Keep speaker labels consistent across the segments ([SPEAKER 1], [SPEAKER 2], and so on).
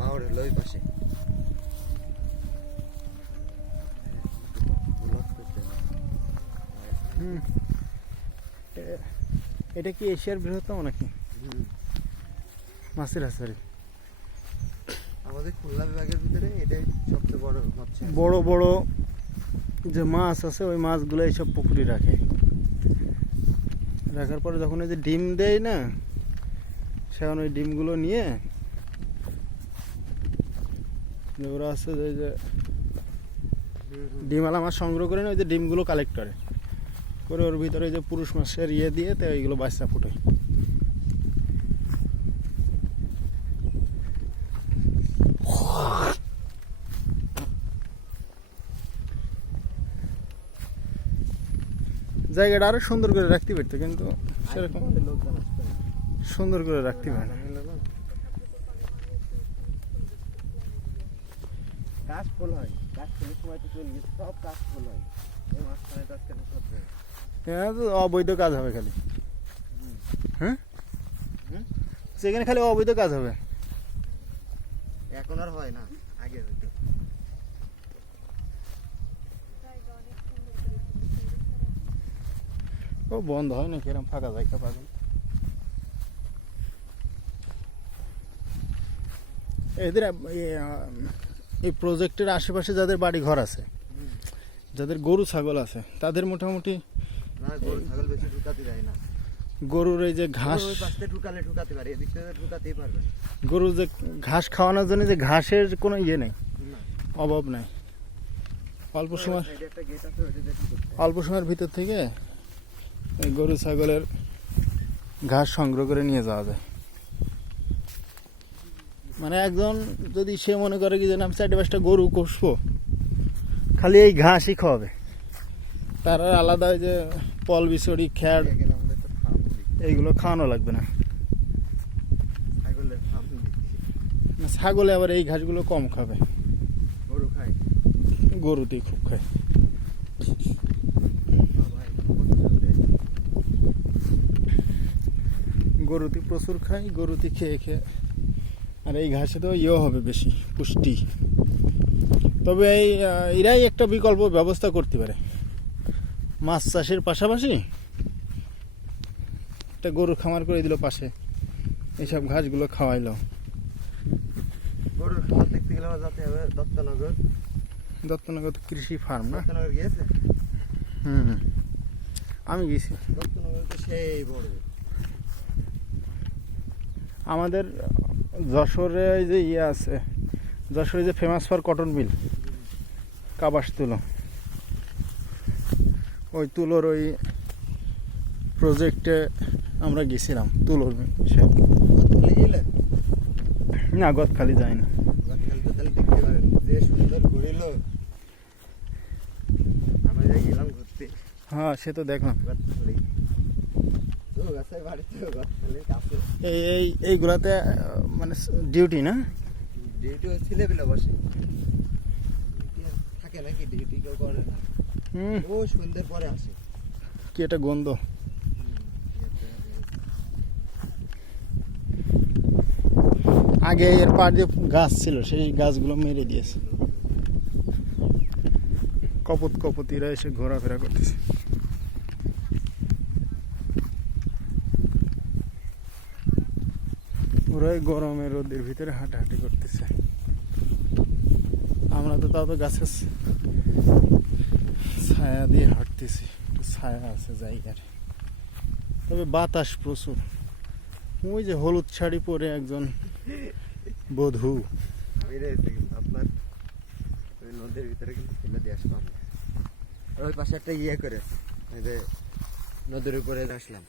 [SPEAKER 1] পাওয়ার হলো ওই পাশে
[SPEAKER 2] এটা কি এশিয়ার বৃহত্তম নাকি। মাছের হাসারি।
[SPEAKER 1] আমাদের খুলনা বিভাগের ভিতরে এটাই সবচেয়ে বড় হচ্ছে
[SPEAKER 2] বড় বড় যে মাছ আছে ওই মাছগুলো এইসব পুকুরে রাখে। রাখার পরে যখন ওই যে ডিম দেয় না সেখানে ওই ডিমগুলো নিয়ে ওরা আছে যে যে ডিমালা মাছ সংগ্রহ করে না ওই যে ডিমগুলো কালেক্ট করে। করে ওর ভিতরে ওই যে পুরুষ মাছের ইয়ে দিয়ে তো ওইগুলো বাচ্চা ফুটে জায়গাটা আরও সুন্দর করে রাখতে পারতো কিন্তু সেরকম। সুন্দর করে রাখতে পারে না।
[SPEAKER 1] কাশ ফুল হয় কাশ ফুলের সময় তো চলে গেছে সব কাশ ফুল হয়। এই মাঝখানে টাঝখানে সব যায়।
[SPEAKER 2] হ্যাঁ তো অবৈধ কাজ হবে খালি। হ্যাঁ? সেখানে খালি অবৈধ কাজ হবে?
[SPEAKER 1] এখন আর হয় না আগে হইতো
[SPEAKER 2] ও বন্ধ হয় নাকি? এরকম ফাঁকা জায়গা পাগল এদের এই, প্রজেক্টের আশেপাশে যাদের বাড়ি ঘর আছে যাদের গরু ছাগল আছে তাদের মোটামুটি
[SPEAKER 1] গরু ছাগল বেশি ঢুকাতে দেয় না।
[SPEAKER 2] গরুর এই যে ঘাস। গরুর যে ঘাস খাওয়ানোর জন্য যে ঘাসের কোনো ইয়ে নেই অভাব নাই। অল্প সময় অল্প সময়ের ভিতর থেকে গরু ছাগলের ঘাস সংগ্রহ করে নিয়ে যাওয়া যায়। মানে একজন যদি সে মনে করে কি যে না, আমি চারটে পাঁচটা গরু কষবো খালি এই ঘাসই খাওয়াবে। তার আলাদা ওই যে পল বিচড়ি খ্যাড় এইগুলো খাওয়ানো লাগবে না। ছাগলে আবার এই ঘাসগুলো কম খাবে।
[SPEAKER 1] গরু খায়।
[SPEAKER 2] গরুতেই খুব খায়। গরুতে প্রচুর খায় গরুতে খেয়ে খেয়ে। আর এই ঘাসে তো ইয়েও হবে বেশি পুষ্টি। তবে এই এরাই একটা বিকল্প ব্যবস্থা করতে পারে। মাছ চাষের পাশাপাশি একটা গরুর খামার করে দিল পাশে। এইসব ঘাসগুলো খাওয়াইলো।
[SPEAKER 1] গরুর খামার দেখতে গেলে যাতে হবে দত্তনগর।
[SPEAKER 2] দত্তনগর কৃষি ফার্ম না?
[SPEAKER 1] দত্তনগর গিয়েছে?
[SPEAKER 2] হুম। আমি গেছি।
[SPEAKER 1] দত্তনগর তো সেই বড়।
[SPEAKER 2] আমাদের যশোরে ওই যে ইয়ে আছে যশোরে যে ফেমাস ফর কটন মিল কাবাস তুলো। ওই তুলোর ওই প্রজেক্টে আমরা গেছিলাম তুলোর সে।
[SPEAKER 1] গতকালে
[SPEAKER 2] না গতখালি যায় না।
[SPEAKER 1] গতকাল যাই
[SPEAKER 2] হ্যাঁ সে তো দেখলাম
[SPEAKER 1] গতকালে তো গাছে বাড়িতে গতকালে কাছে
[SPEAKER 2] এই এই এইগুলাতে মানে ডিউটি না?
[SPEAKER 1] ডিউটি ওই ছেলে পেলে বসে থাকে নাকি? ডিউটি কেউ করে না।
[SPEAKER 2] হুম।
[SPEAKER 1] ও সন্ধ্যের পরে আসে।
[SPEAKER 2] কি একটা গন্ধ? আগে এর পাড় দিয়ে গাছ ছিল সেই গাছগুলো মেরে দিয়েছে। কপত কপতিরা এসে ঘোরাফেরা করতেছে। ওরাই গরমে রোদের ভিতরে হাঁটাহাঁটি করতেছে। আমরা তো তাও তো গাছের ছায়া দিয়ে হাঁটতেছি একটু ছায়া আছে জায়গার। তবে বাতাস প্রচুর। ওই যে হলুদ শাড়ি পরে একজন বধূ।
[SPEAKER 1] আমি আপনার ওই নদীর ভিতরে কিন্তু ফেলে দিয়ে আসলাম আর ওই পাশে একটা ইয়ে করে যে নদীর উপরে আসলাম।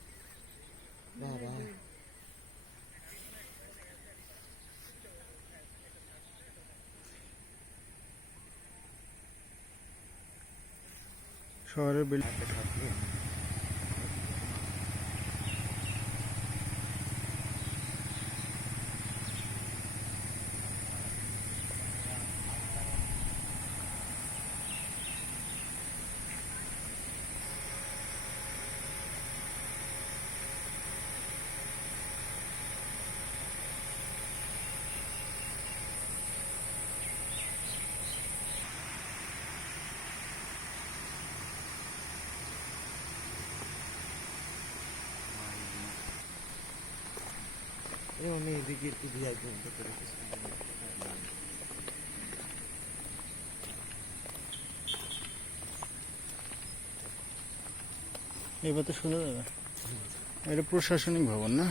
[SPEAKER 1] বাবা।
[SPEAKER 2] শহরের বিল-
[SPEAKER 1] এই মানে এদিকে একটু ভিআইপি মতো করে
[SPEAKER 2] এবার তো শোনা যাবে এটা প্রশাসনিক ভবন না।